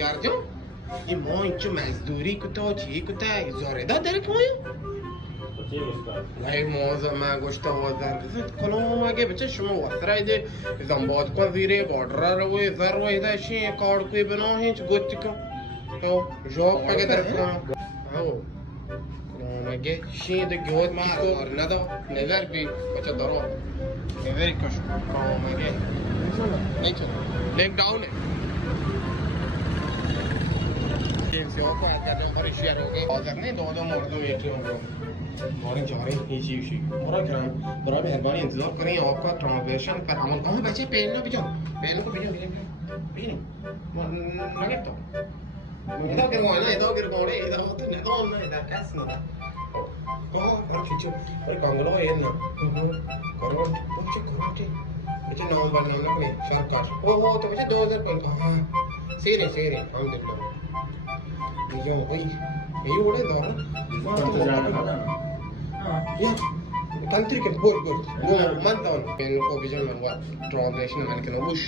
gardião e muito mais duri que tô chico tá zore da dele com eu नहीं मौजा मैं गोश्ता वज़न कलों मागे बच्चे शुमा वस्त्रा इधे zambad को वीरे बॉर्डर हुए जर हुए इधर शी कार्ड कोई बनो है गोत्ती को तो जॉब पके तरफा आओ कलों मागे शी इधर गोत मार और नदा नजर भी बच्चा दरो नजर कुछ कलों मागे नहीं चलो लेग डाउन है से ऊपर आ जाने पर शेयर हो गए और करने दो मोड़ दो एक मॉर्निंग जा रहे हैं जी जी बड़ा कराम बड़ा मेहरबानी इंतजार करें आपका ट्रांसलेशन पर हम कहां बच्चे पेन ना भेजो पेन लगे तो इधर के वो ना इधर होते ना तो ना इधर कैसे ना को और खींचो और कांगलो ये ना करो बच्चे नाम बनना ना कोई सरकार ओ तो बच्चे 2000 पॉइंट हां सीरे हम देख लो ये ओए ये ओड़े दो या country के बोल वो मंथ ऑन पेन को विजन में हुआ ट्रांसलेशन मैंने कहना उश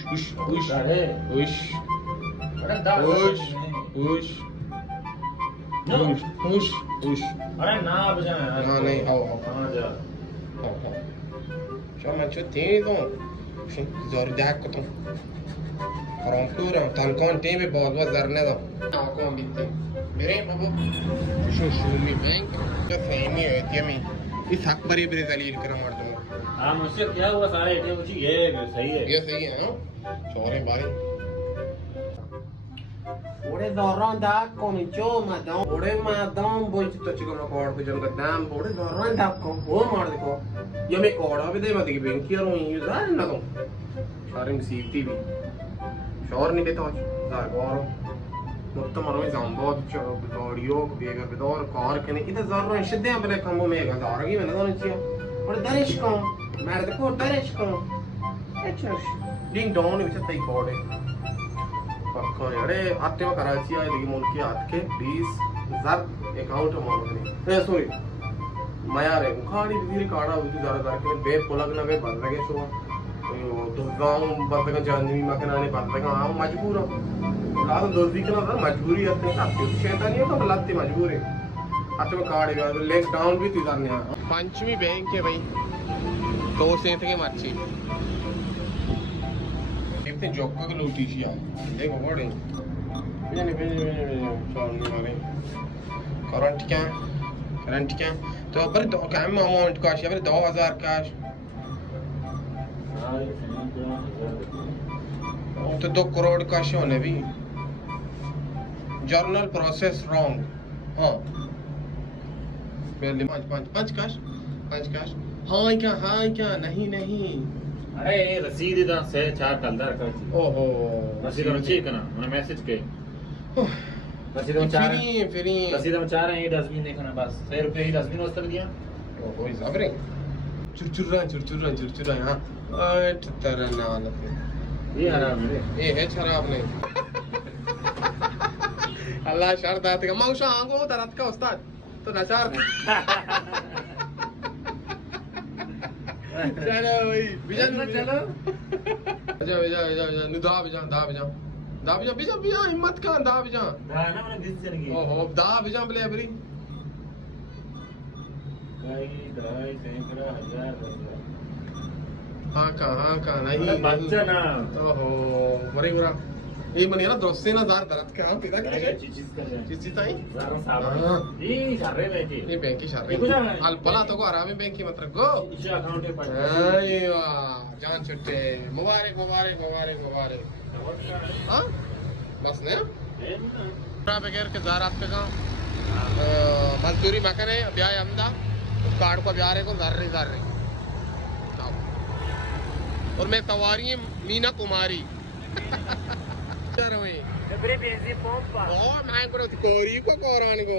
अरे ना बजा ना नहीं आओ कहां जा क्या मैं जो तेरे तो जोर देख को तो Rompuram, tankon tebe बहुत जरने दो आपको मिलते मेरे बाबू शो में बैंक तो फैमी होती है मैं इस हक पर ही दलील कर मार दूंगा हां मुझसे क्या हुआ सारे एटीएम उसी ये सही है ना छोरे भाई ओरे दौरान दा कोमिचो मादम बोल तो चिको ना कोड पे जंग दाम ओरे दौरान दा को वो मार देखो ये मैं कोड अभी दे मत की बैंक यार यूजर ना तो सारे सीटी भी शोर नहीं देता ज़ारगोर మొత్తం మనం zambad ऑडियो बेगा बेदोर कार कने इधर जरूर इशदे बले कमो में गदारगी में ना नीचे और दरिश को मर्द को दरिश को अच्छा डिंग डोन विच तई कोड पक्का अरे आते में कराची आए देखिए मुल्क के हाथ के प्लीज जर अकाउंट मांग रहे सॉरी मैं यार खाड़ी धीरे काड़ा हुई ज़्यादा करके बे पुलग ना बे बंद लगे शो तो गांव बंद का जानवी मकनाने बंद का हां मजबूर हो काल दोस्ती के ना मजबूरी अपने आपके शैतानी है तो बलाते मजबूर है आते में कार्ड है लेग डाउन भी तीन ने पंचमी बैंक है भाई तो सेंट के मर्ची इतने जोक्का के लूटी सी यार देखो बड़े नहीं चलने वाले करंट क्या तो पर तो कम अमाउंट का है 2000 कैश तो 2 करोड़ का होने भी जर्नल प्रोसेस रॉन्ग हाँ पहले पांच कैश हाँ क्या नहीं अरे रसीद इधर से 4 कलदार कर ओहो रसीद में चेक करना मैंने मैसेज के रसीद में 4 रसीद में 4 है ये डस्टबिन देखना बस 100 रुपए ही डस्टबिन वस्त्र दिया ओहो इजाबरे चुरचुरा हां तरह ना ये हराम है ये है शराब नहीं अल्लाह शर्त आते का मांगशा आंगो दरत का उस्ताद तो नचार चलो भाई बिजन चलो जा दा बिजा हिम्मत का दा बिजा ना मैंने दिस चल गई ओहो दा बिजा बले बरी ढाई 1000 हाँ का नहीं बच्चा ना ओहो बड़ी बुरा ये मनी ना दोस्ते ना जार दरत का हम पिता के चीज ताई ज़रा साहब ये शारे में थी ये बैंक की शारे अल पला तो को आराम बैंक की मतलब गो इस अकाउंट पे ये जान छुट्टे मुबारक हां बस ने पूरा बगैर के जार आपके गांव मजदूरी मकने ब्याह अमदा कार्ड को ब्याह रे को जार रे और मैं सवारी मीना कुमारी चल रही है बड़े बेजी पंप और मैं को कोरी को कोरान को